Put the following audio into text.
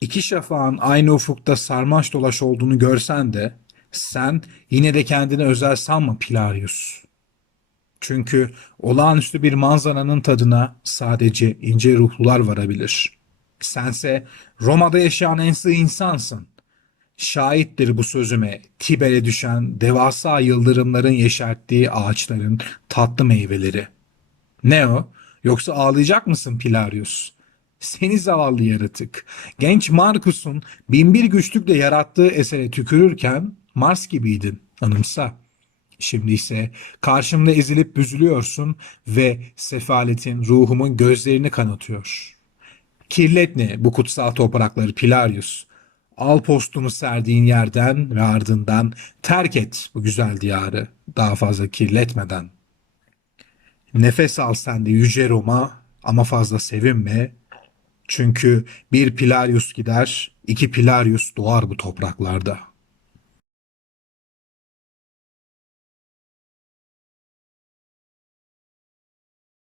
İki şafağın aynı ufukta sarmaş dolaş olduğunu görsen de sen yine de kendini özel sanma Pilarius. Çünkü olağanüstü bir manzaranın tadına sadece ince ruhlular varabilir. Sense Roma'da yaşayan en sığ insansın. Şahittir bu sözüme Tiber'e düşen devasa yıldırımların yeşerttiği ağaçların tatlı meyveleri. Ne o? Yoksa ağlayacak mısın Pilarius? Seni zavallı yaratık. Genç Marcus'un binbir güçlükle yarattığı esere tükürürken Mars gibiydin. Anımsa. Şimdi ise karşımda ezilip büzülüyorsun ve sefaletin ruhumun gözlerini kanatıyor. Kirletme bu kutsal toprakları Pilarius. Al postunu serdiğin yerden ve ardından terk et bu güzel diyarı daha fazla kirletmeden. Nefes al sen de yüce Roma ama fazla sevinme. Çünkü bir Pilarius gider, iki Pilarius doğar bu topraklarda.